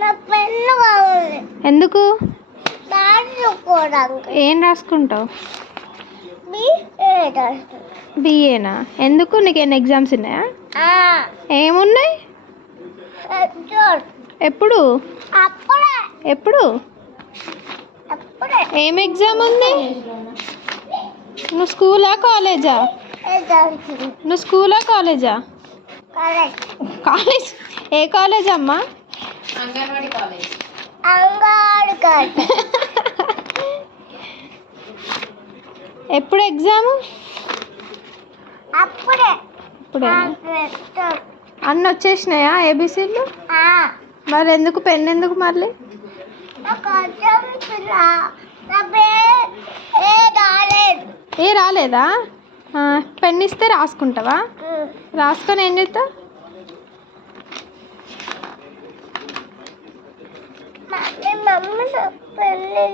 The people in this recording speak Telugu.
నా పెన్ను కావాలి. ఎందుకు? రాసుకోవడానికి. ఏం రాసుకుంటావు? బిఏ. బిఏనా? ఎందుకు? నీకు ఎన్ని ఎగ్జామ్స్ ఉన్నాయా? ఏమున్నాయి? ఎప్పుడు? అప్పుడే. ఎప్పుడు? అప్పుడే. ఏం ఎగ్జామ్ ఉంది? నువ్వు స్కూలా కాలేజా? నువ్వు స్కూలా కాలేజా? కాలేజ్. ఏ కాలేజ్ అమ్మా? అంగన్వాడి కాలేజ్. అంగన్వాడి కాలేజ్. ఎప్పుడు ఎగ్జామ్? అప్పుడే. ఇప్పుడే. అన్నీ వచ్చేసినాయా ఏబిసిలు? మరి ఎందుకు పెన్ ఎందుకు మళ్ళీ? ఏ రాలేదా? పెన్ ఇస్తే రాసుకుంటావా? రాసుకొని ఏం చేస్తావు? మమ్మీ పెళ్ళి